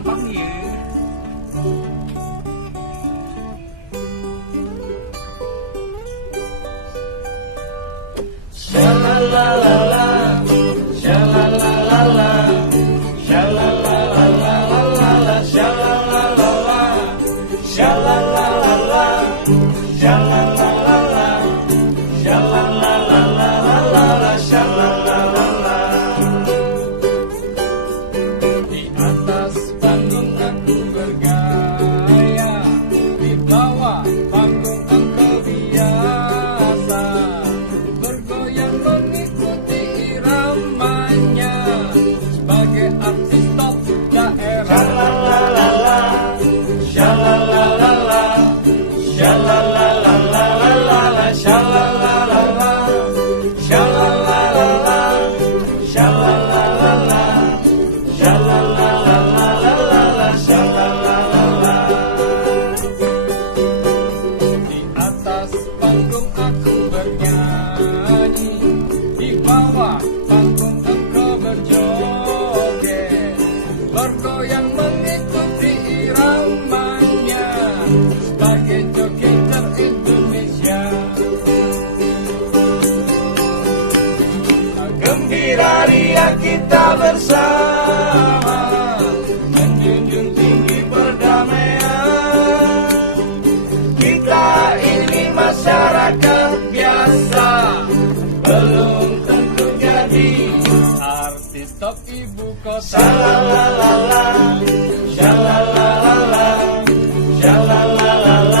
gampang ya. Shalalalala, shalalalala, shalalalala, shalalalala, shalalalala, shalalalala, shalalalala, shalalalala. Di atas panggung aku bergaya, di bawah panggung engkau biasa bergoyang mengikuti iramanya sebagai artis top daerah. Shalalalala, shalalalala, shalalalala, shalalalala, shalalalala, shalalalala, shalalalala. Di atas panggung aku bernyanyi, di bawah panggung engkau berjoget, bergoyang mengikuti iramanya sebagai jogeter Indonesia. Gembira ria kita bersama, menjunjung tinggi perdamaian. Kita ini masyarakat biasa, belum tentu jadi artis top ibu kota. Shalalalala, shalalalala, shalalalala,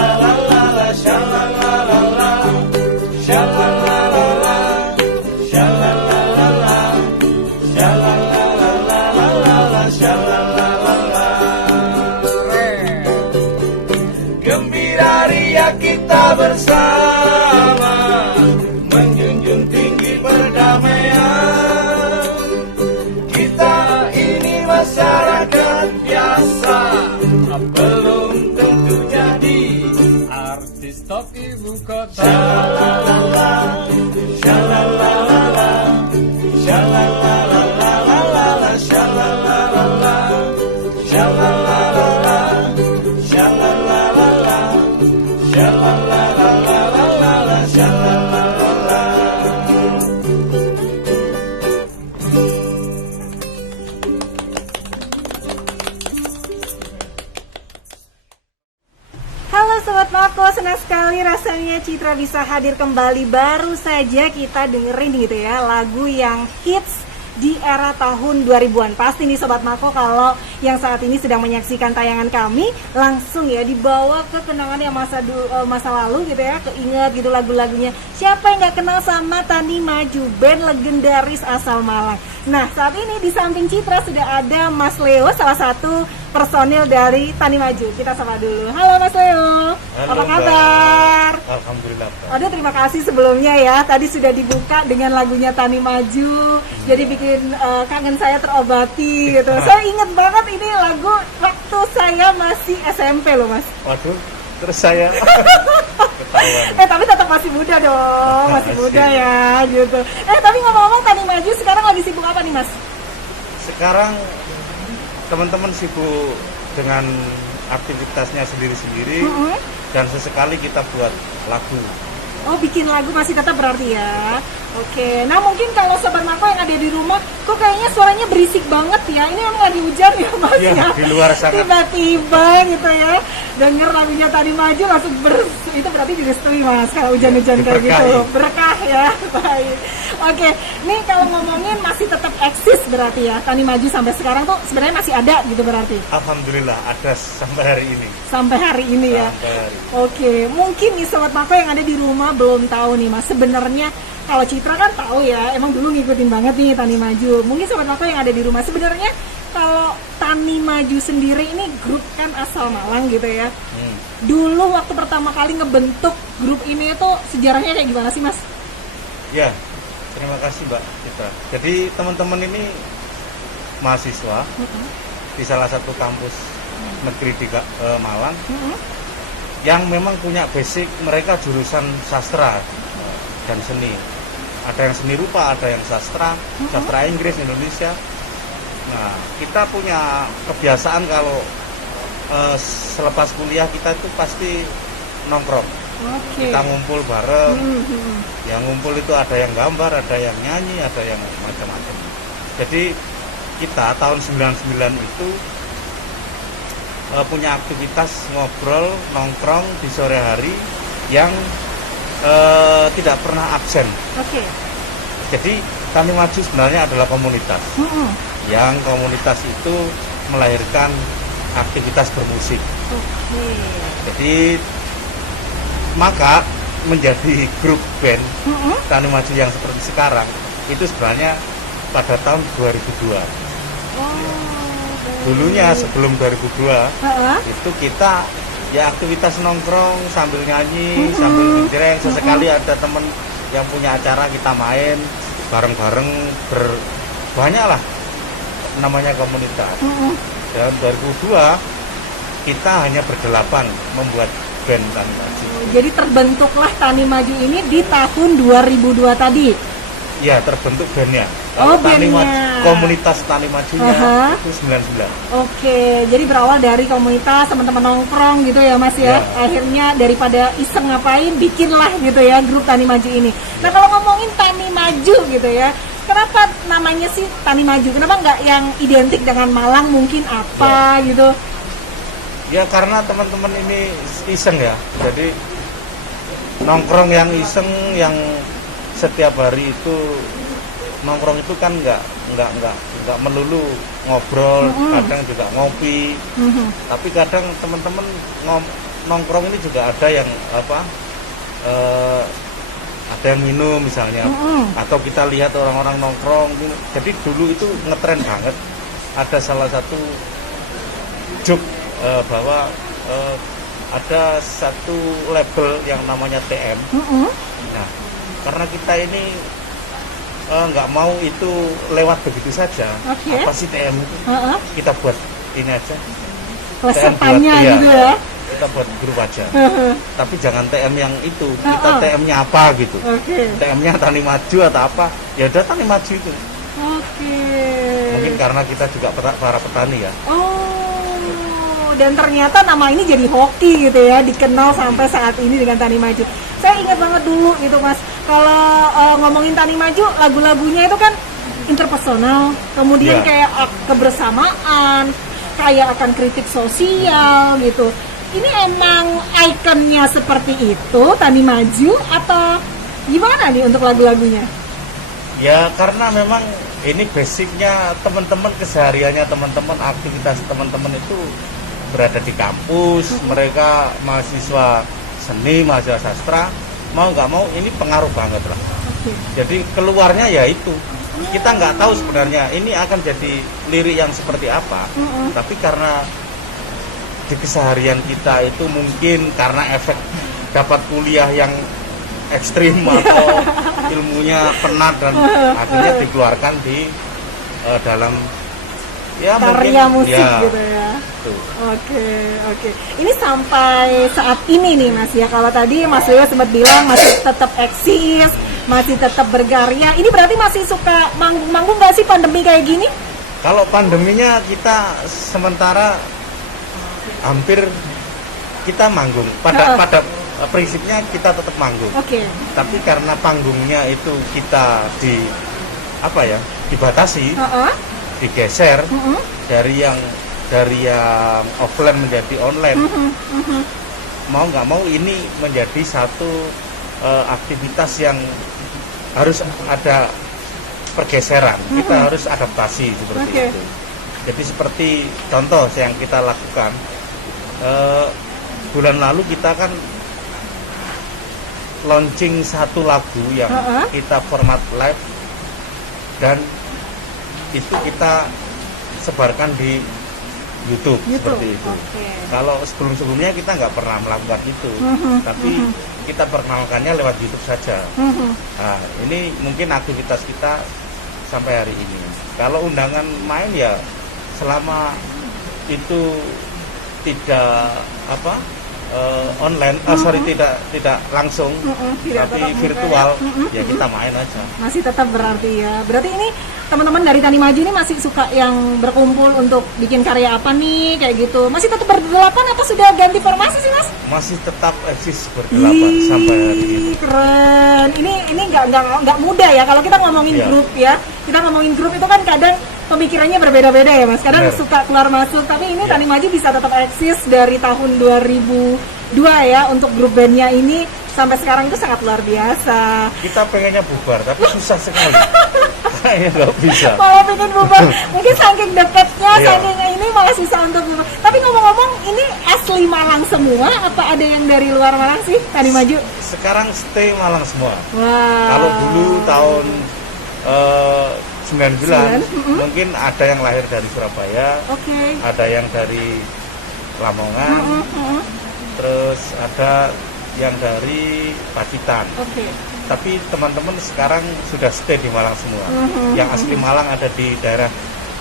shalalalala, shalalalala, shalalalala, shalalalala, shalalalala. Gembira ria kita bersama, menjunjung tinggi perdamaian. Kita ini masyarakat biasa, belum tentu jadi artis top ibu kota. Shalalalala, shalalalala, shalalalala, shalalalala, shalalalala, shalalalala, shalalalala, shalalalala. Halo Sobat Mako, senang sekali rasanya Citra bisa hadir kembali. Baru saja kita dengerin gitu ya lagu yang hits di era tahun 2000-an. Pasti nih Sobat Mako kalau yang saat ini sedang menyaksikan tayangan kami langsung ya dibawa ke kenangan yang masa lalu gitu ya, keinget gitu lagu-lagunya. Siapa yang nggak kenal sama Tani Maju, band legendaris asal Malang. Nah saat ini di samping Citra sudah ada Mas Leo, salah satu personil dari Tani Maju. Kita sapa dulu. Halo Mas Leo. Halo, apa kabar? Alhamdulillah. Aduh terima kasih sebelumnya ya. Tadi sudah dibuka dengan lagunya Tani Maju. Jadi bikin kangen saya terobati gitu. Saya inget banget ini lagu waktu saya masih SMP loh Mas. Waduh, terus saya ketahuan. Tapi tetap masih muda dong, masih muda ya gitu. Tapi ngomong-ngomong Tani Maju sekarang lagi sibuk apa nih Mas? Sekarang teman-teman sibuk dengan aktivitasnya sendiri-sendiri, dan sesekali kita buat lagu. Oh bikin lagu masih tetap berarti ya. Oke, nah mungkin kalau Sobat Mako yang ada di rumah, kok kayaknya suaranya berisik banget ya. Ini emang lagi hujan ya Mas Iya, ya? di luar sangat. Tiba-tiba gitu ya, denger lagunya Tani Maju langsung itu berarti direstui Mas kalau hujan-hujan kayak gitu. Berkah ya, baik. Oke, nih kalau ngomongin masih tetap eksis berarti ya, Tani Maju sampai sekarang tuh sebenarnya masih ada gitu berarti? Alhamdulillah ada sampai hari ini. Sampai hari ini ya? Sampai hari. Oke, mungkin nih Sobat Mako yang ada di rumah belum tahu nih Mas, sebenarnya kalau Citra kan tahu ya, emang dulu ngikutin banget nih Tani Maju. Mungkin Sobat Mako yang ada di rumah, sebenarnya kalau Tani Maju sendiri ini grup kan asal Malang gitu ya. Dulu waktu pertama kali ngebentuk grup ini itu sejarahnya kayak gimana sih Mas? Ya, terima kasih Mbak Citra. Jadi teman-teman ini mahasiswa di salah satu kampus negeri di Malang yang memang punya basic, mereka jurusan sastra dan seni. Ada yang seni rupa, ada yang sastra, sastra Inggris, Indonesia. Nah, kita punya kebiasaan kalau selepas kuliah kita itu pasti nongkrong. Oke. Kita ngumpul bareng. Mhm. Yang ngumpul itu ada yang gambar, ada yang nyanyi, ada yang macam-macam. Jadi kita tahun 99 itu punya aktivitas ngobrol, nongkrong di sore hari yang tidak pernah absen. Oke. Jadi Tani Maju sebenarnya adalah komunitas. Mhm. Yang komunitas itu melahirkan aktivitas bermusik. Oke. Jadi maka menjadi grup band Mhm. Tani Maju yang seperti sekarang itu sebenarnya pada tahun 2002. Oh, Dulunya baik. sebelum 2002 Heeh. itu kita ya aktivitas nongkrong sambil nyanyi, sambil ngejreng. Sesekali ada temen yang punya acara kita main bareng-bareng banyak lah namanya komunitas. Mhm. Dan 2002 kita hanya berdelapan membuat band Tani Maju. Jadi terbentuklah Tani Maju ini di tahun 2002 tadi. Ya, terbentuk bandnya. Oh, Kalau Tani bandnya. Maju, komunitas Tani Majunya Aha. itu 99. Oke, jadi berawal dari komunitas teman-teman nongkrong gitu ya Mas ya. Ya. Akhirnya daripada iseng ngapain, bikinlah gitu ya grup Tani Maju ini. Nah kalau ngomongin Tani Maju gitu ya, kenapa namanya sih Tani Maju? Kenapa nggak yang identik dengan Malang mungkin apa gitu? Ya karena teman-teman ini iseng ya. Jadi nongkrong yang iseng, yang setiap hari itu nongkrong itu kan nggak melulu ngobrol, kadang juga ngopi. Mhm. Tapi kadang teman-teman nongkrong ini juga ada yang ada yang minum misalnya, atau kita lihat orang-orang nongkrong. Jadi dulu itu ngetren banget. Ada salah satu joke bahwa ada satu label yang namanya TM. Mhm. Nah, karena kita ini nggak mau itu lewat begitu saja. Oke. Apa sih TM itu? Heeh. Kita buat ini aja. Pesertanya iya. gitu ya. Kita buat grup aja. Heeh. Tapi jangan TM yang itu. Kita Heeh. TM-nya apa gitu. Oke. TM-nya Tani Maju atau apa? Ya udah Tani Maju itu. Oke. Mungkin karena kita juga para petani ya. Oh, dan ternyata nama ini jadi hoki gitu ya, dikenal sampai saat ini dengan Tani Maju. Saya ingat banget dulu gitu Mas, kalau ngomongin Tani Maju, lagu-lagunya itu kan interpersonal, kemudian Iya. kayak kebersamaan, kayak akan kritik sosial gitu. Ini emang ikonnya seperti itu, Tani Maju, atau gimana nih untuk lagu-lagunya? Ya karena memang ini basicnya teman-teman, kesehariannya teman-teman, aktivitas teman-teman itu berada di kampus, mereka mahasiswa seni, mahasiswa sastra, mau nggak mau ini pengaruh banget lah. Oke. Jadi keluarnya ya itu, kita nggak tahu sebenarnya ini akan jadi lirik yang seperti apa, tapi karena di keseharian kita itu mungkin karena efek dapat kuliah yang ekstrim atau ilmunya penat dan akhirnya dikeluarkan di dalam ya Karya mungkin, musik ya, gitu ya. tuh. Oke, oke. Ini sampai saat ini nih Mas ya. Kalau tadi Mas Yoyo sempat bilang masih tetap eksis, masih tetap berkarya. Ini berarti masih suka manggung-manggung nggak sih pandemi kayak gini? Kalau pandeminya kita sementara hampir kita manggung. Pada prinsipnya kita tetap manggung. Oke. Tapi karena panggungnya itu kita dibatasi, digeser dari yang offline menjadi online. Mau nggak mau ini menjadi satu aktivitas yang harus ada pergeseran. Kita harus adaptasi seperti itu. Jadi seperti contoh yang kita lakukan bulan lalu kita kan launching satu lagu yang kita format live dan itu kita sebarkan di YouTube. Seperti itu. Kalau sebelum-sebelumnya kita nggak pernah melakukan itu, tapi kita perkenalkannya lewat YouTube saja. Nah, ini mungkin aktivitas kita sampai hari ini. Kalau undangan main ya selama itu tidak online, tidak langsung, tidak tapi tatap muka virtual, ya. ya kita main aja. Masih tetap berarti ya. Berarti ini teman-teman dari Tani Maju ini masih suka yang berkumpul untuk bikin karya apa nih kayak gitu. Masih tetap berdelapan atau sudah ganti formasi sih Mas? Masih tetap eksis berdelapan sampai hari ini. Keren. Ini nggak mudah ya kalau kita ngomongin Iya. grup ya. Kita ngomongin grup itu kan kadang pemikirannya berbeda-beda ya Mas. Kadang Bener. suka keluar masuk, tapi ini Iya. Tani Maju bisa tetap eksis dari tahun 2002 ya untuk grup bandnya ini sampai sekarang itu sangat luar biasa. Kita pengennya bubar, tapi susah sekali. Kayaknya nggak bisa. Kalau pengen bubar, mungkin saking deketnya, Iya. saking ini malah susah untuk bubar. Tapi ngomong-ngomong, ini asli Malang semua? Apa ada yang dari luar Malang sih, Tani Maju? Sekarang stay Malang semua. Wah. Kalau dulu tahun 99, mungkin ada yang lahir dari Surabaya, Oke. ada yang dari Lamongan, terus ada yang dari Pacitan. Oke. Tapi teman-teman sekarang sudah stay di Malang semua. Yang asli Malang ada di daerah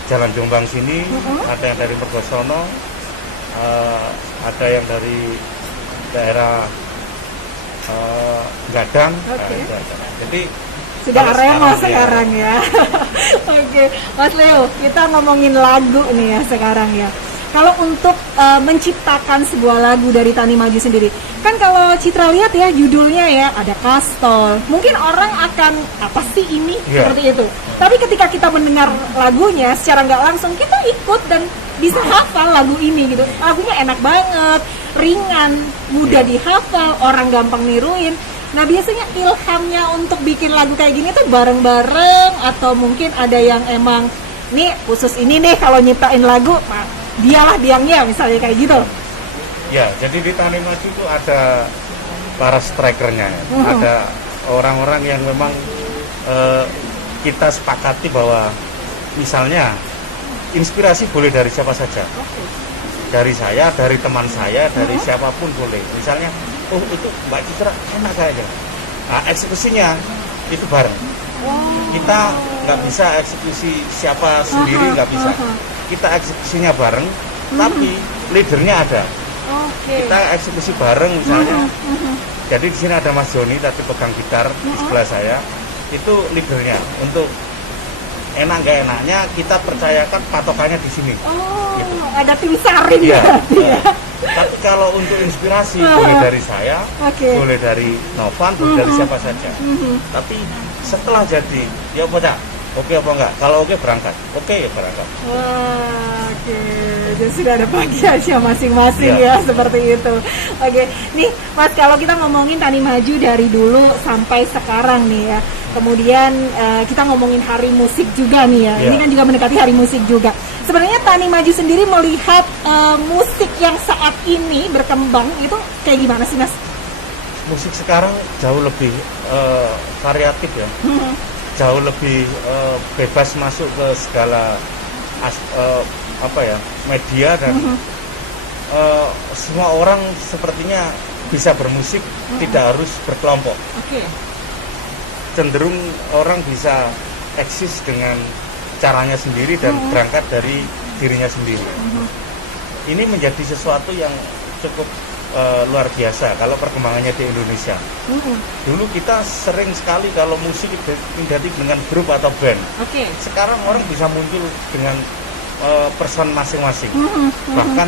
Jalan Jombang sini, ada yang dari Mergosono, ada yang dari daerah Gadang. Oke. Nah, itu ada. Jadi Sudah kalau Arema ya, sekarang ya. Oke, Mas Leo, kita ngomongin lagu nih ya sekarang ya. Kalau untuk menciptakan sebuah lagu dari Tani Maju sendiri, kan kalau Citra lihat ya judulnya ya ada Kastol. Mungkin orang akan apa sih ini Iya. seperti itu. Tapi ketika kita mendengar lagunya secara nggak langsung kita ikut dan bisa hafal lagu ini gitu. Lagunya enak banget, ringan, mudah dihafal, orang gampang niruin. Nah biasanya ilhamnya untuk bikin lagu kayak gini tuh bareng-bareng atau mungkin ada yang emang nih khusus ini nih kalau nyiptain lagu, nah, dialah biangnya misalnya kayak gitu. ya, jadi di Tani Maju itu ada para strikernya, ya. Ada orang-orang yang memang kita sepakati bahwa misalnya inspirasi boleh dari siapa saja. Dari saya, dari teman saya, dari siapapun boleh. Misalnya, oh itu Mbak Citra enak kayaknya. Nah, eksekusinya itu bareng. Kita nggak bisa eksekusi siapa sendiri, nggak bisa. Kita eksekusinya bareng, tapi leadernya ada. Oke. Kita eksekusi bareng misalnya. Jadi di sini ada Mas Joni tadi pegang gitar di sebelah saya. Itu leadernya. Untuk enak nggak enaknya kita percayakan patokannya di sini. Oh, ada tim saring Iya. berarti ya. Tapi kalau untuk inspirasi boleh dari saya, Oke. boleh dari Novan, boleh dari siapa saja. Tapi setelah jadi, ya apa Cak? Oke apa enggak? Kalau oke berangkat, oke ya berangkat. Wah, oke. Jadi sudah ada bagiannya masing-masing Iya. ya, seperti itu. Oke, nih Mas kalau kita ngomongin Tani Maju dari dulu sampai sekarang nih ya. Kemudian kita ngomongin hari musik juga nih ya. Iya. Ini kan juga mendekati hari musik juga. Sebenarnya Tani Maju sendiri melihat musik yang saat ini berkembang itu kayak gimana sih Mas? Musik sekarang jauh lebih variatif ya, jauh lebih bebas masuk ke segala media dan semua orang sepertinya bisa bermusik, tidak harus berkelompok. Oke. Cenderung orang bisa eksis dengan caranya sendiri dan berangkat dari dirinya sendiri. Ini menjadi sesuatu yang cukup luar biasa kalau perkembangannya di Indonesia. Dulu kita sering sekali kalau musik identik dengan grup atau band. Oke. Sekarang orang bisa muncul dengan person masing-masing. Bahkan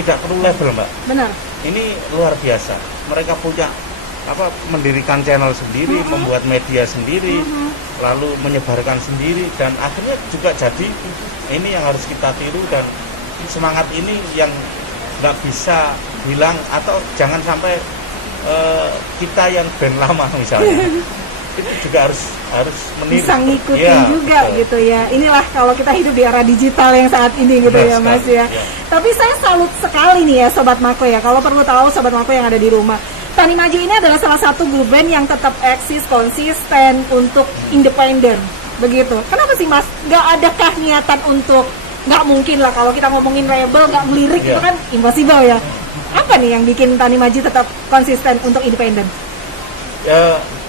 tidak perlu label, Mbak. Benar. Ini luar biasa. Mereka punya mendirikan channel sendiri, membuat media sendiri, lalu menyebarkan sendiri, dan akhirnya juga jadi ini yang harus kita tiru, dan semangat ini yang nggak bisa hilang, atau jangan sampai kita yang band lama misalnya itu juga harus meniru, bisa ngikutin ya, juga betul. gitu ya. Inilah kalau kita hidup di era digital yang saat ini gitu Benar ya Mas sekali, ya. ya. Tapi saya salut sekali nih ya Sobat Mako ya. Kalau perlu tahu Sobat Mako yang ada di rumah, Tani Maju ini adalah salah satu grup band yang tetap eksis, konsisten untuk independen. Begitu. Kenapa sih Mas? Gak adakah niatan untuk, nggak mungkin lah kalau kita ngomongin label nggak melirik Iya. itu kan impossible ya. Apa nih yang bikin Tani Maju tetap konsisten untuk independen?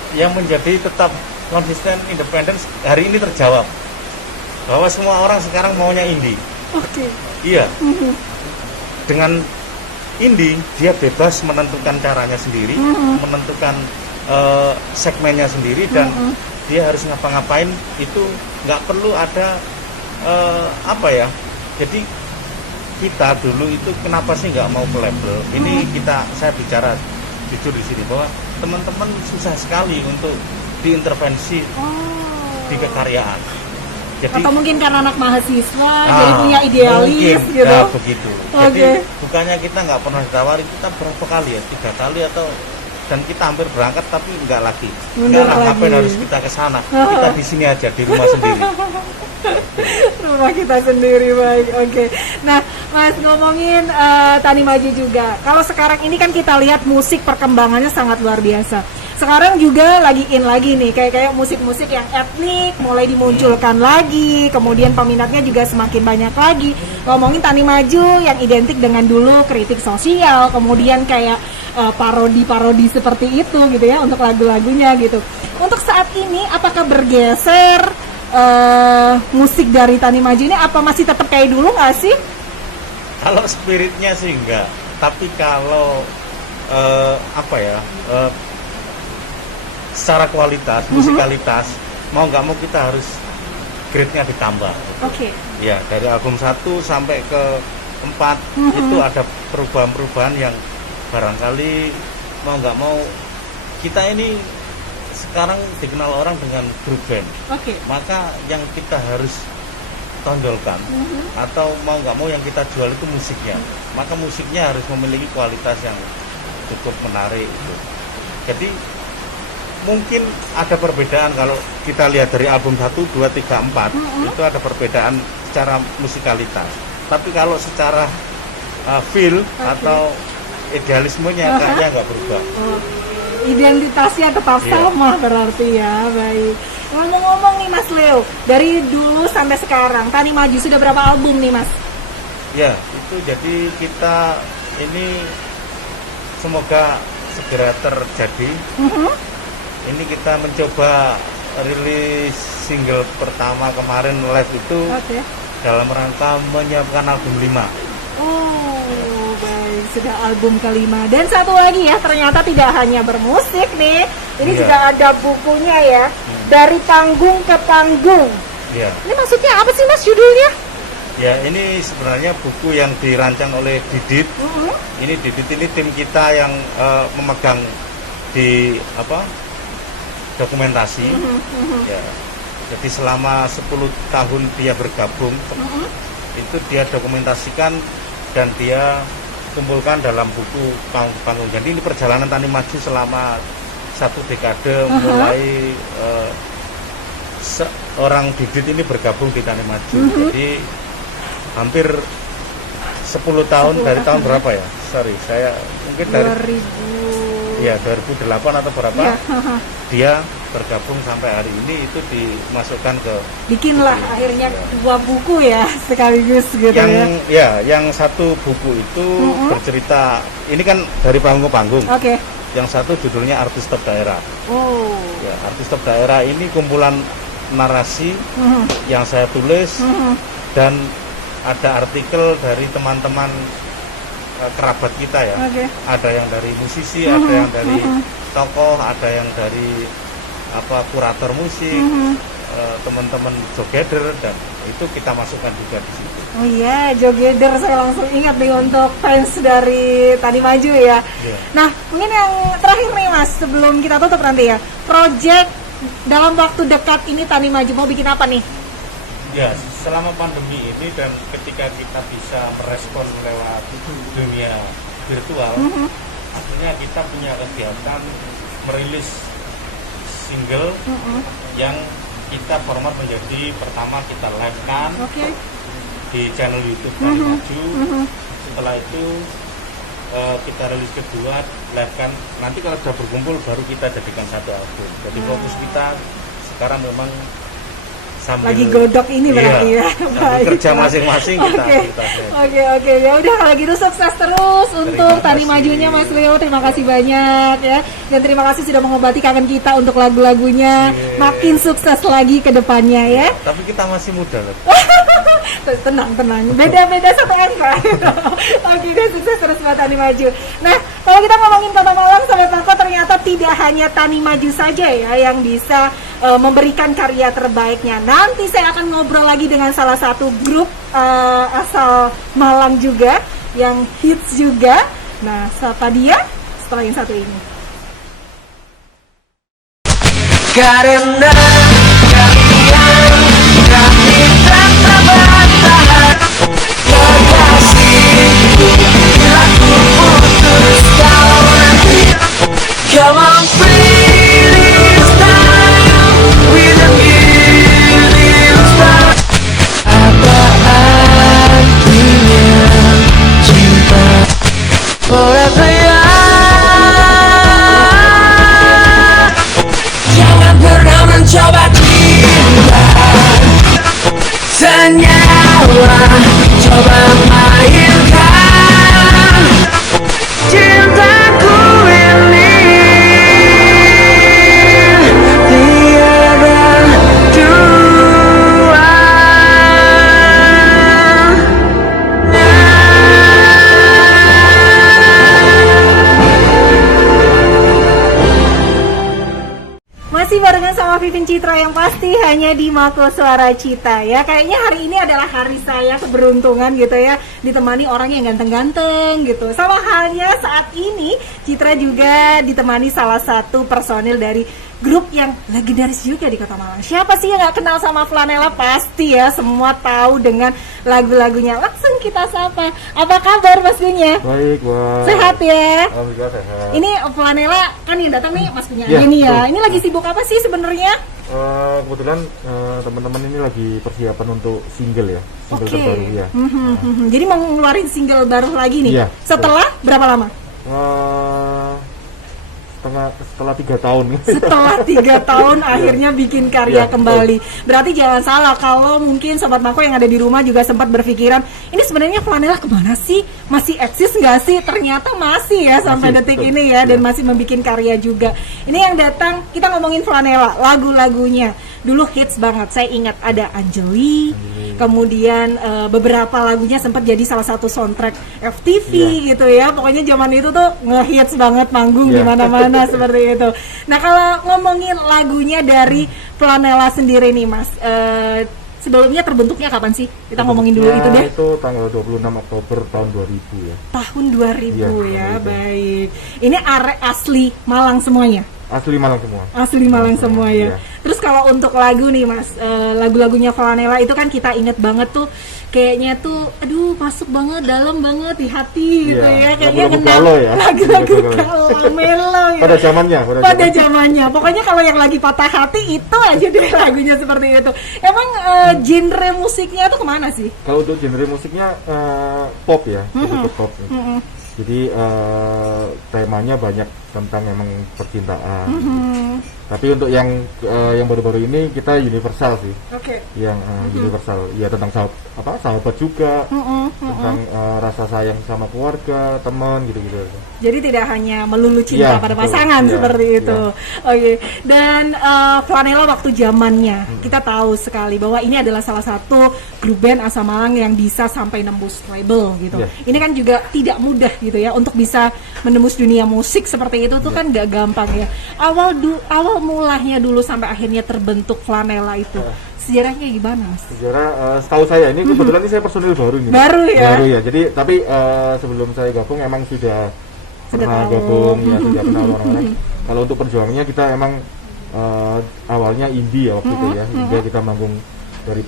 Yang menjadi tetap konsisten independen hari ini terjawab bahwa semua orang sekarang maunya indie. Oke. Iya. Dengan indie dia bebas menentukan caranya sendiri, menentukan segmennya sendiri, dan dia harus ngapa-ngapain itu nggak perlu ada apa ya. Jadi kita dulu itu kenapa sih nggak mau ke label? Ini saya bicara jujur di sini bahwa teman-teman susah sekali untuk diintervensi di kekaryaan. Jadi, atau mungkin karena anak mahasiswa jadi punya idealis mungkin, gitu. ya begitu. Jadi Oke. bukannya kita nggak pernah ditawari, kita berapa kali ya, 3 kali atau, dan kita hampir berangkat tapi nggak lagi. Mundur Nggak, ngapain lagi. harus kita ke sana? Kita di sini aja, di rumah sendiri. Rumah kita sendiri, baik. Oke. Nah, Mas, ngomongin Tani Maju juga. Kalau sekarang ini kan kita lihat musik perkembangannya sangat luar biasa. Sekarang juga lagi in lagi nih, kayak musik-musik yang etnik mulai dimunculkan lagi, kemudian peminatnya juga semakin banyak lagi. Ngomongin Tani Maju yang identik dengan dulu kritik sosial, kemudian kayak parodi-parodi seperti itu gitu ya untuk lagu-lagunya gitu. Untuk saat ini apakah bergeser musik dari Tani Maju ini, apa masih tetap kayak dulu nggak sih? Kalau spiritnya sih enggak, tapi kalau secara kualitas, musikalitas, mau nggak mau kita harus grade-nya ditambah. Oke. Ya, dari album 1 sampai ke 4 itu ada perubahan-perubahan yang barangkali mau nggak mau kita ini sekarang dikenal orang dengan grup band. Oke. Maka yang kita harus tonjolkan atau mau nggak mau yang kita jual itu musiknya. Maka musiknya harus memiliki kualitas yang cukup menarik itu. Jadi mungkin ada perbedaan kalau kita lihat dari album 1, 2, 3, 4 itu ada perbedaan secara musikalitas. Tapi kalau secara feel atau idealismenya kayaknya nggak berubah. Identitasnya tetap sama berarti ya, baik. Ngomong-ngomong nih Mas Leo, dari dulu sampai sekarang Tani Maju sudah berapa album nih Mas? Ya, itu jadi kita ini semoga segera terjadi. Ini kita mencoba rilis single pertama kemarin live itu dalam rangka menyiapkan album 5. Oh, baik, sudah album kelima. Dan satu lagi ya, ternyata tidak hanya bermusik nih, ini juga ada bukunya ya, Dari Panggung ke Panggung. Ya. Ini maksudnya apa sih Mas judulnya? Ya, ini sebenarnya buku yang dirancang oleh Didit. Ini Didit ini tim kita yang memegang di dokumentasi. Ya. Jadi selama 10 tahun dia bergabung, itu dia dokumentasikan dan dia kumpulkan dalam buku Panggung. Jadi ini perjalanan Tani Maju selama 1 dekade mulai seorang Didit ini bergabung di Tani Maju. Jadi hampir 10 tahun dari tahun berapa ya? Sorry, saya mungkin dari 2008 atau berapa dia bergabung sampai hari ini, itu dimasukkan ke bikinlah akhirnya 2 buku ya sekaligus gitu yang satu buku itu bercerita, ini kan Dari Panggung ke Panggung. Yang satu judulnya Artis Top Daerah. Ya, Artis Top Daerah ini kumpulan narasi yang saya tulis dan ada artikel dari teman-teman kerabat kita ya. Ada yang dari musisi, ada yang dari tokoh, ada yang dari kurator musik, teman-teman jogether, dan itu kita masukkan juga di situ. Oh iya, jogether, saya langsung ingat nih untuk fans dari Tani Maju ya. Nah, mungkin yang terakhir nih Mas, sebelum kita tutup nanti ya, project dalam waktu dekat ini Tani Maju mau bikin apa nih? Ya, selama pandemi ini dan ketika kita bisa merespon lewat dunia virtual, akhirnya kita punya kegiatan merilis single yang kita format menjadi, pertama kita live-kan di channel YouTube Tani Maju. Setelah itu kita rilis kedua, live-kan. Nanti kalau sudah berkumpul baru kita jadikan satu album. Jadi fokus kita sekarang memang lagi godok ini berarti ya. Kerja masing-masing kita. Oke. Ya udah, kalau gitu sukses terus untuk Tani Majunya Mas Leo. Terima kasih banyak ya. Dan terima kasih sudah mengobati kangen kita untuk lagu-lagunya. Makin sukses lagi ke depannya ya. Tapi kita masih muda loh. Tenang, beda-beda satu angka. Oke deh, sukses terus buat Tani Maju. Nah, kalau kita ngomongin Kota Malang, Sobat Mako, ternyata tidak hanya Tani Maju saja ya yang bisa memberikan karya terbaiknya. Nanti saya akan ngobrol lagi dengan salah satu grup asal Malang juga yang hits juga. Nah, siapa dia? Setelah yang satu ini. Karena kalian kami tak bertahan. Kekasihku, bila ku putus kau nanti. Come on please time with a million stars. Apa artinya cinta? Forever jangan pernah mencoba cinta senyawa, coba mainkan cintaku ini tiada dua. Masih barengan sama Vivin Citra yang pasti hanya di Mako Suara Cita ya. Kayaknya hari ini adalah hari saya keberuntungan gitu ya, ditemani orang yang ganteng-ganteng gitu. Sama halnya saat ini Citra juga ditemani salah satu personil dari grup yang legendaris juga di Kota Malang. Siapa sih yang nggak kenal sama Flanela? Pasti ya, semua tahu dengan lagu-lagunya. Langsung kita sapa. Apa kabar Mas Gunya? Baik, Wak. Sehat ya? Alhamdulillah sehat. Ini Flanela kan yang datang nih Mas Gunya Ya, ini ya. betul. Ini lagi sibuk apa sih sebenarnya? Kebetulan teman-teman ini lagi persiapan untuk single ya, single Oke. terbaru ya. Jadi mau ngeluarin single baru lagi nih. Iya, Setelah berapa lama? Setelah 3 tahun. Setelah 3 tahun akhirnya bikin karya Iya, kembali. Berarti jangan salah kalau mungkin Sobat Mako yang ada di rumah juga sempat berpikiran, ini sebenarnya Flanela kemana sih? Masih eksis nggak sih? Ternyata masih ya sampai Masih, detik betul. ini ya, dan Iya. masih membikin karya juga. Ini yang datang, kita ngomongin Flanela, lagu-lagunya. Dulu hits banget, saya ingat ada Anjeli, kemudian beberapa lagunya sempat jadi salah satu soundtrack FTV gitu ya. Pokoknya zaman itu tuh ngehits banget, manggung di Iya. mana-mana seperti itu. Nah, kalau ngomongin lagunya dari Flanela sendiri nih Mas, sebelumnya terbentuknya kapan sih? Kita ngomongin dulu itu deh. Itu tanggal 26 Oktober tahun 2000 ya. Tahun 2000 Iya, ya, 2000. baik. Ini asli Malang semuanya? Asli Malang semua. Asli Malang semua ya. Iya. Terus kalau untuk lagu nih Mas, lagu-lagunya Flanela itu kan kita inget banget tuh, kayaknya tuh aduh masuk banget, dalam banget di hati gitu ya. Iya, Kayaknya lagu-lagu kena galau ya. lagu-lagu Lagu-lagu galau, melo ya. Pada zamannya, Pada zamannya. Pokoknya kalau yang lagi patah hati itu aja deh lagunya seperti itu. Emang genre musiknya tuh kemana sih? Kalau untuk genre musiknya pop ya, lebih ke pop. Jadi temanya banyak tentang emang percintaan. Tapi untuk yang baru-baru ini kita universal sih, Oke. yang universal. Ya tentang sahabat juga, tentang rasa sayang sama keluarga, teman gitu-gitu. Jadi tidak hanya melulu cinta Iya, pada betul. pasangan Iya, seperti iya. itu. Oke. Dan Flanela waktu zamannya kita tahu sekali bahwa ini adalah salah satu grup band asal Malang yang bisa sampai nembus label gitu. Iya. Ini kan juga tidak mudah gitu ya untuk bisa menembus dunia musik seperti itu tuh kan gak gampang ya. Awal mulanya dulu sampai akhirnya terbentuk Flanela itu. Sejarahnya gimana, Mas? Sejarah setahu saya ini kebetulan ini saya personil baru ini. Baru ya? Baru ya. Jadi tapi sebelum saya gabung emang sudah pernah tahu. gabung ya, sudah kenal orang-orang. Kalau untuk perjuangannya kita emang awalnya indie ya waktu itu ya. Hingga kita manggung dari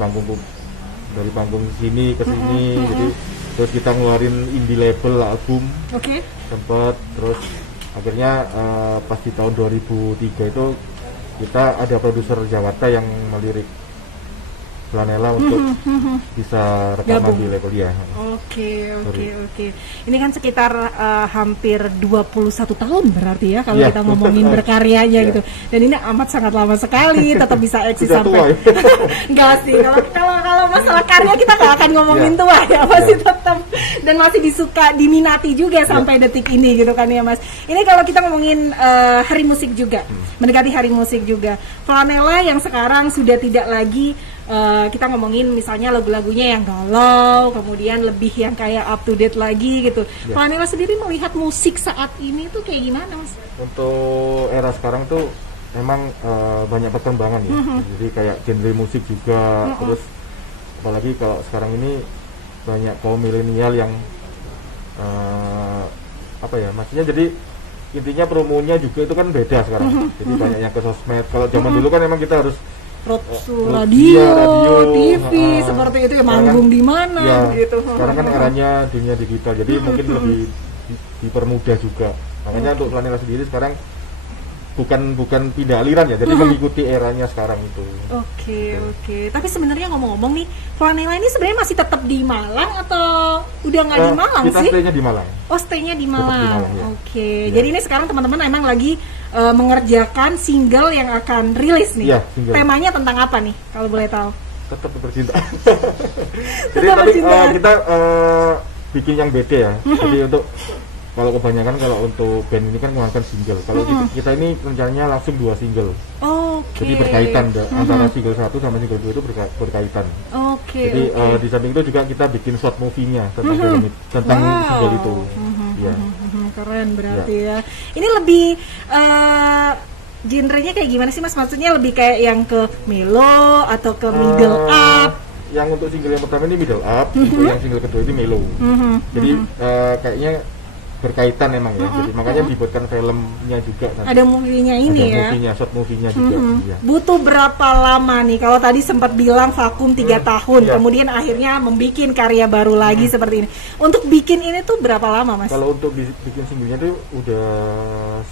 panggung sini ke sini. Jadi terus kita ngeluarin indie label album Oke. sempat, terus akhirnya pas di tahun 2003 itu kita ada produser Jawata yang melirik Flanela untuk bisa rekaman Gabung. di label dia. Oke. Ini kan sekitar hampir 21 tahun berarti ya kalau Iya. kita ngomongin berkaryanya Iya. gitu. Dan ini amat sangat lama sekali tetap bisa eksis Sudah sampai. tua ya? Enggak sih. Kalau masalah karya kita nggak akan ngomongin Iya. tua ya, masih Iya. tetap dan masih disuka, diminati juga sampai detik ini gitu kan ya Mas. Ini kalau kita ngomongin hari musik juga, mendekati hari musik juga. Flanela yang sekarang sudah tidak lagi kita ngomongin misalnya lagu-lagunya yang galau, kemudian lebih yang kayak up to date lagi gitu. Ya. Flanela sendiri melihat musik saat ini tuh kayak gimana, Mas? Untuk era sekarang tuh memang banyak perkembangan ya. Jadi kayak genre musik juga, terus apalagi kalau sekarang ini banyak kaum milenial yang apa ya, maksudnya jadi intinya promonya juga itu kan beda sekarang. Jadi banyak yang ke sosmed. Kalau zaman dulu kan memang kita harus Radio, radio, TV, seperti itu ya, manggung di mana ya, gitu. sekarang kan eranya dunia digital, jadi mungkin lebih dipermudah juga. Makanya untuk Flanela sendiri sekarang bukan pindah aliran ya, jadi mengikuti eranya sekarang itu. Oke. Tapi sebenarnya ngomong-ngomong nih, Flanela ini sebenarnya masih tetap di Malang atau udah nggak di Malang kita sih? Kita stay-nya di Malang. Oh, stay-nya di Tetap di Malang. Malang, ya. Oke. Ya. Jadi ini sekarang teman-teman emang lagi mengerjakan single yang akan rilis nih. Iya, single. Temanya tentang apa nih, kalau boleh tahu? Tetap bercinta. Jadi Tetap tapi bercinta. kita bikin yang beda ya. Jadi untuk kalau kebanyakan kalau untuk band ini kan menggunakan single. Kalau kita ini rencananya langsung 2 single. Oke. Jadi berkaitan antara single 1 sama single 2 itu berkaitan. Oke. Jadi di samping itu juga kita bikin short movie-nya tentang film tentang single itu. Ya. Keren berarti ya. Ini lebih genrenya kayak gimana sih, Mas? Maksudnya lebih kayak yang ke mellow atau ke middle up? Yang untuk single yang pertama ini middle up, untuk yang single kedua ini mellow. Jadi kayaknya berkaitan emang ya. Jadi makanya dibuatkan filmnya juga nanti. Ada movie-nya ini Ada ya. movie-nya, short movie-nya juga. Iya. Butuh berapa lama nih? Kalau tadi sempat bilang vakum 3 tahun, Iya. kemudian akhirnya membuat karya baru lagi seperti ini. Untuk bikin ini tuh berapa lama, Mas? Kalau untuk bikin singlenya tuh udah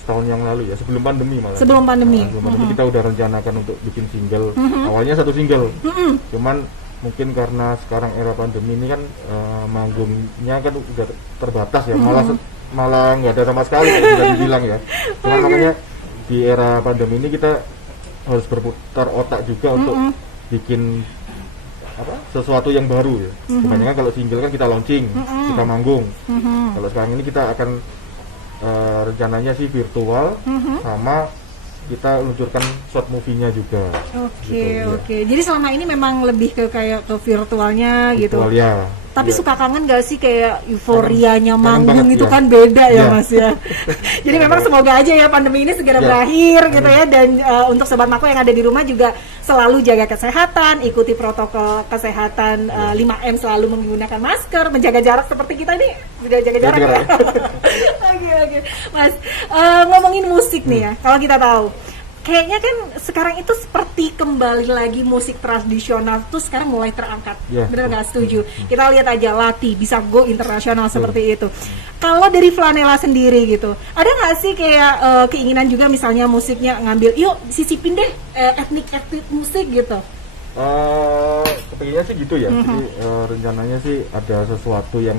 setahun yang lalu ya, sebelum pandemi malah. Sebelum pandemi. Sebelum pandemi kita udah rencanakan untuk bikin single. Awalnya 1 single. Cuman mungkin karena sekarang era pandemi ini kan manggungnya kan udah terbatas ya, malah nggak ada sama sekali kalau bisa dibilang ya. Cuman makanya di era pandemi ini kita harus berputar otak juga untuk bikin sesuatu yang baru ya. Kebanyakan kalau single kan kita launching, kita manggung. Kalau sekarang ini kita akan rencananya sih virtual, sama kita luncurkan short movie-nya juga. Oke. Jadi selama ini memang lebih ke kayak ke virtualnya gitu. Virtual ya. Tapi Iya. suka kangen gak sih kayak euforianya Kangen manggung banget, itu ya. kan beda ya, Iya. Mas ya. Jadi memang semoga aja ya pandemi ini segera Iya. berakhir gitu ya, dan untuk sobat Mako yang ada di rumah juga selalu jaga kesehatan, ikuti protokol kesehatan 5M, selalu menggunakan masker, menjaga jarak seperti kita ini sudah jaga jarak ya. Oke. Mas, ngomongin musik nih ya. Kalau kita tahu kayaknya kan sekarang itu seperti kembali lagi musik tradisional tuh sekarang mulai terangkat. Ya. Bener nggak setuju? Kita lihat aja Lati bisa go internasional seperti itu. Kalau dari Flanela sendiri gitu, ada nggak sih kayak keinginan juga misalnya musiknya ngambil, yuk sisipin deh etnik musik gitu? Kepengennya sih gitu ya. Jadi rencananya sih ada sesuatu yang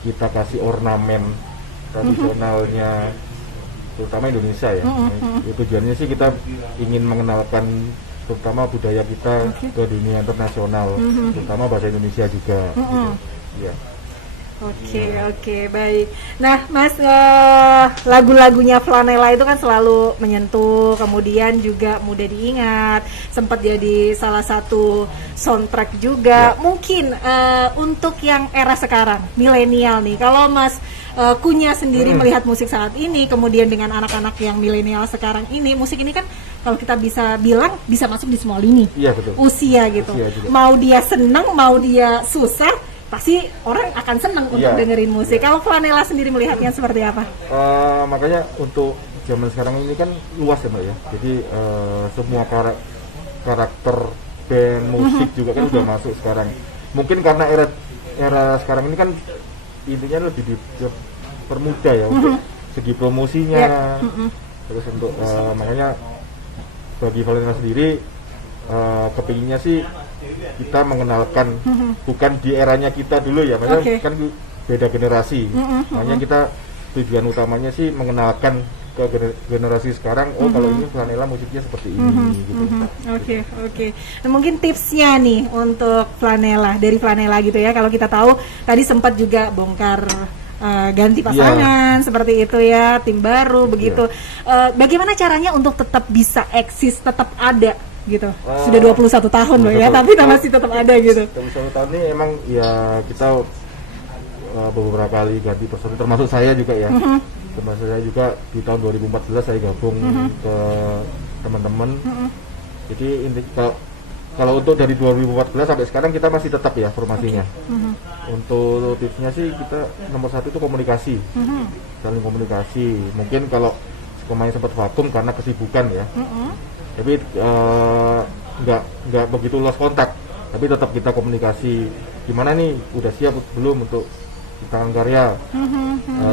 kita kasih ornamen tradisionalnya, terutama Indonesia ya. Tujuannya sih kita ingin mengenalkan terutama budaya kita ke dunia internasional, terutama bahasa Indonesia juga. Gitu. Ya. Oke, baik. Nah, Mas, lagu-lagunya Flanela itu kan selalu menyentuh, kemudian juga mudah diingat, sempat jadi salah satu soundtrack juga. Mungkin untuk yang era sekarang, milenial nih, kalau Mas Kunya sendiri melihat musik saat ini, kemudian dengan anak-anak yang milenial sekarang ini, musik ini kan kalau kita bisa bilang bisa masuk di semua lini, Iya, betul. usia gitu. Usia juga. Mau dia seneng, mau dia susah, pasti orang akan seneng untuk Iya. dengerin musik. Kalau Flanela sendiri melihatnya seperti apa? Makanya untuk zaman sekarang ini kan luas ya Mbak ya. Jadi semua karakter band musik juga kan udah masuk sekarang. Mungkin karena era sekarang ini kan intinya lebih dipermudah ya untuk segi promosinya. Terus untuk makanya bagi Flanela sendiri kepinginnya sih kita mengenalkan bukan di eranya kita dulu ya, maksudnya kan beda generasi. Makanya kita tujuan utamanya sih mengenalkan ke generasi sekarang, kalau ini Flanela musiknya seperti ini gitu. Oke. Nah, mungkin tipsnya nih untuk Flanela, dari Flanela gitu ya. Kalau kita tahu tadi sempat juga bongkar ganti pasangan seperti itu ya, tim baru begitu. Bagaimana caranya untuk tetap bisa eksis, tetap ada gitu? Sudah 21 tahun loh ya, 21. tapi masih tetap ada gitu. Tapi satu tahun ini emang ya kita beberapa kali ganti personil, termasuk saya juga ya. Termasuk saya juga di tahun 2014 saya gabung ke teman-teman. Jadi kalau untuk dari 2014 sampai sekarang kita masih tetap ya formasinya. Untuk tipsnya sih kita nomor satu itu komunikasi, saling komunikasi. Mungkin kalau pemain sempat vakum karena kesibukan ya, tapi nggak begitu lost kontak. Tapi tetap kita komunikasi. Gimana nih, udah siap belum untuk tangan karya?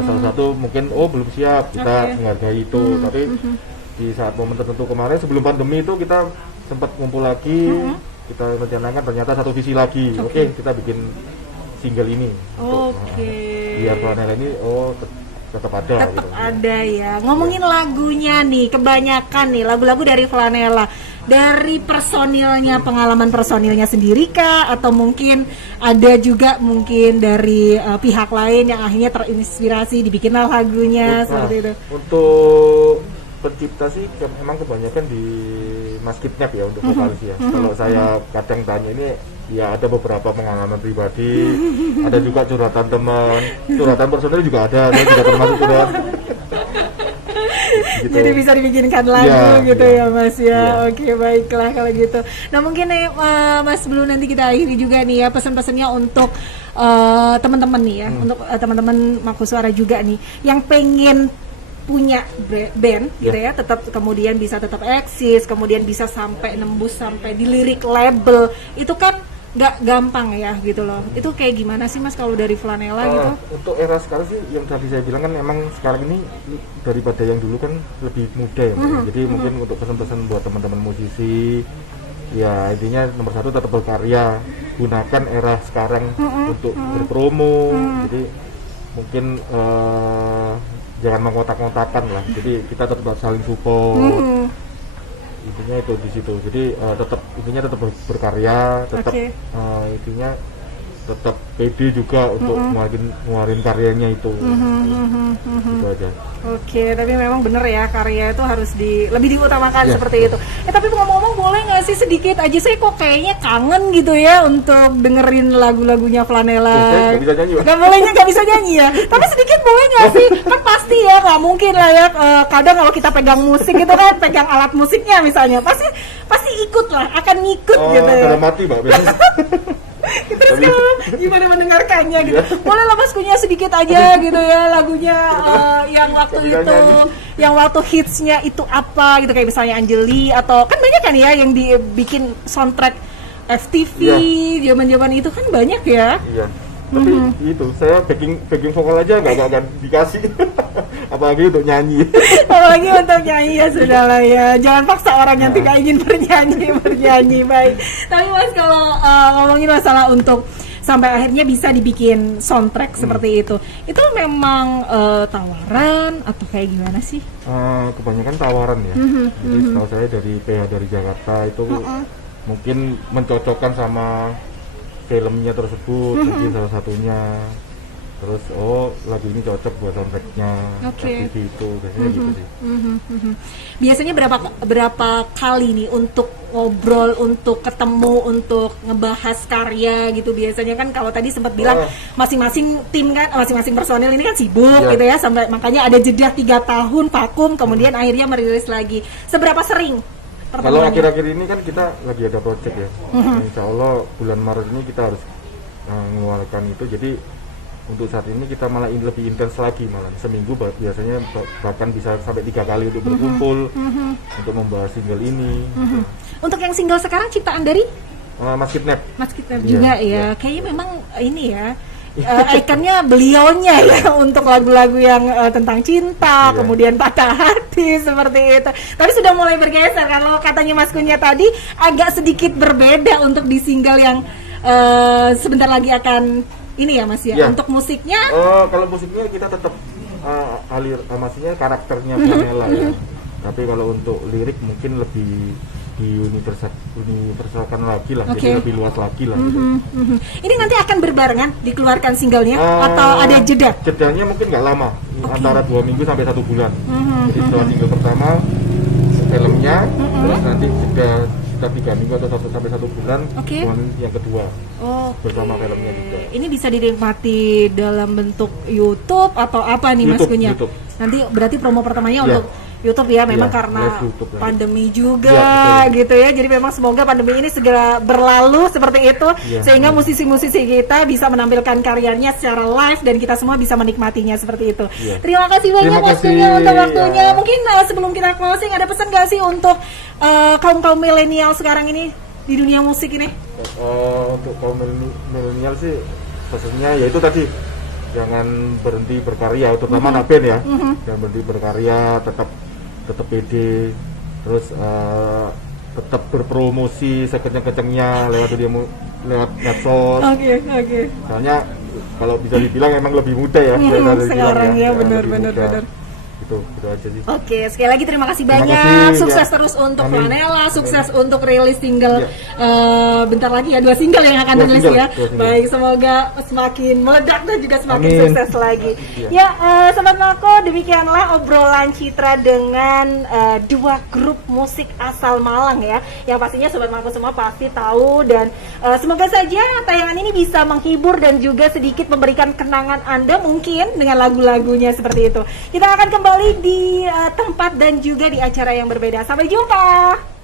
Salah satu mungkin belum siap, kita menghargai itu. Tapi di saat momen tertentu kemarin sebelum pandemi itu kita sempat ngumpul lagi, kita rencanakan ternyata satu visi lagi. Oke, kita bikin single ini. Biar Flanela ini tetap ada. Tetap gitu. ada ya. Ngomongin lagunya nih, kebanyakan nih lagu-lagu dari Flanela. Dari personilnya, pengalaman personilnya sendiri kah? Atau mungkin ada juga mungkin dari pihak lain yang akhirnya terinspirasi dibikinlah lagunya seperti itu. Untuk pencipta sih memang kebanyakan di Mas Kidnap ya untuk vokalis ya. Kalau saya kadang tanya ini ya ada beberapa pengalaman pribadi, ada juga curhatan teman, curhatan personil juga ada, saya juga termasuk curhat. Gitu. Jadi bisa dibikinkan lagu gitu ya Mas ya. Oke, baiklah kalau gitu. Nah mungkin nih Mas, sebelum nanti kita akhiri juga nih ya pesan-pesannya untuk teman-teman nih ya, untuk teman-teman Makusuara juga nih yang pengen punya band gitu ya, tetap kemudian bisa tetap eksis, kemudian bisa sampai nembus sampai di lirik label, itu kan nggak gampang ya gitu loh. Itu kayak gimana sih Mas kalau dari Flanela gitu? Untuk era sekarang sih yang tadi saya bilang kan emang sekarang ini daripada yang dulu kan lebih muda ya. Jadi mungkin untuk pesan-pesan buat teman-teman musisi ya intinya nomor satu tetap berkarya, gunakan era sekarang untuk berpromo. Jadi mungkin jangan mengotak-ngotakan lah, jadi kita tetap saling support. Intinya itu di situ. Jadi intinya tetap berkarya, tetap intinya tetap pede juga untuk ngeluarin karyanya itu. Itu aja. Oke, tapi memang bener ya karya itu harus lebih diutamakan seperti itu. Tapi ngomong-ngomong boleh nggak sih sedikit aja, saya kok kayaknya kangen gitu ya untuk dengerin lagu-lagunya Flanela. Saya nggak bisa nyanyi. Nggak bisa nyanyi ya. Tapi sedikit boleh nggak sih? Kan pasti ya nggak mungkin lah ya. Kadang kalau kita pegang musik gitu kan, pegang alat musiknya misalnya, pasti ikut lah, akan ngikut gitu ya. Dalam hati Mbak. Terus kalau gimana mendengarkannya gitu, boleh lah Mas punya sedikit aja gitu ya lagunya yang waktu itu, yang waktu hitsnya itu apa gitu, kayak misalnya Anjeli atau kan banyak kan ya yang dibikin soundtrack FTV zaman-zaman itu kan banyak ya. Iya. Tapi itu saya backing vokal aja nggak dikasih. Apalagi untuk nyanyi. Apalagi untuk nyanyi ya sudah lah ya. Jangan paksa orang yang tidak ingin bernyanyi baik. Tapi Mas kalau ngomongin masalah untuk sampai akhirnya bisa dibikin soundtrack seperti itu memang tawaran atau kayak gimana sih? Kebanyakan tawaran ya. Jadi setahu saya dari PH dari Jakarta itu mungkin mencocokkan sama filmnya tersebut, mungkin salah satunya. Terus lagu ini cocok buat soundtracknya FTV itu, biasanya gitu sih. Biasanya berapa kali nih untuk ngobrol, untuk ketemu, untuk ngebahas karya gitu? Biasanya kan kalau tadi sempat bilang masing-masing tim kan, masing-masing personil ini kan sibuk gitu ya, sampai makanya ada jeda 3 tahun vakum, kemudian akhirnya merilis lagi. Seberapa sering? Kalau akhir-akhir ini kan kita lagi ada project ya. Insya Allah bulan Maret ini kita harus mengeluarkan itu. Jadi untuk saat ini kita malah lebih intens lagi, malah seminggu biasanya bahkan bisa sampai 3 kali untuk berkumpul untuk membahas single ini. Untuk yang single sekarang ciptaan dari Mas Kidnap. Mas Kidnap juga ya. Kayaknya memang ini ya ikonnya belionya ya untuk lagu-lagu yang tentang cinta, kemudian patah hati seperti itu. Tapi sudah mulai bergeser. Kalau katanya Mas Kunya tadi agak sedikit berbeda untuk di single yang sebentar lagi akan ini ya Mas ya. Untuk musiknya? Kalau musiknya kita tetap maksudnya karakternya Flanela ya. Tapi kalau untuk lirik mungkin lebih diuniversalkan lagi lah, jadi lebih luas lagi lah. Gitu. Ini nanti akan berbarengan dikeluarkan singlenya atau ada jeda? Jedanya mungkin nggak lama, antara 2 minggu sampai 1 bulan. Jadi setelah single pertama filmnya, terus nanti jeda sekitar 3 minggu atau 1 bulan. Oke. Kemudian yang kedua Oke. bersama filmnya juga. Ini bisa dinikmati dalam bentuk YouTube atau apa nih Mas YouTube, Gunya? YouTube. Nanti berarti promo pertamanya Iya. untuk YouTube ya, memang Iya, karena live YouTube ya. pandemi juga Iya, betul. gitu ya. Jadi memang semoga pandemi ini segera berlalu seperti itu, Iya. sehingga musisi-musisi kita bisa menampilkan karyanya secara live dan kita semua bisa menikmatinya seperti itu. Iya. Terima kasih banyak Terima Mas kasih, Gunya untuk waktunya. ya. Mungkin sebelum kita closing ada pesan nggak sih untuk kaum milenial sekarang ini di dunia musik ini? Untuk kaum milenial sih pesannya yaitu tadi jangan berhenti berkarya, terutama anak band ya. Jangan berhenti berkarya, tetap pede, terus tetap berpromosi sekenceng-kencengnya lewat medsos. Oke. Soalnya kalau bisa dibilang emang lebih mudah ya dari Sekarang ya, benar. lebih mudah. Itu aja sih. Oke, sekali lagi terima kasih Terima banyak. kasih, Sukses ya. terus untuk Amin. Flanela, sukses untuk rilis single Ya. bentar lagi ya, 2 single yang akan 2 rilis single, ya. 2 single. Baik, semoga semakin meledak dan juga semakin Amin. sukses lagi. Ya. Ya, Sobat Mako, demikianlah obrolan Citra dengan 2 grup musik asal Malang ya. Yang pastinya Sobat Mako semua pasti tahu dan semoga saja tayangan ini bisa menghibur dan juga sedikit memberikan kenangan Anda mungkin dengan lagu-lagunya seperti itu. Kita akan kembali di tempat dan juga di acara yang berbeda. Sampai jumpa.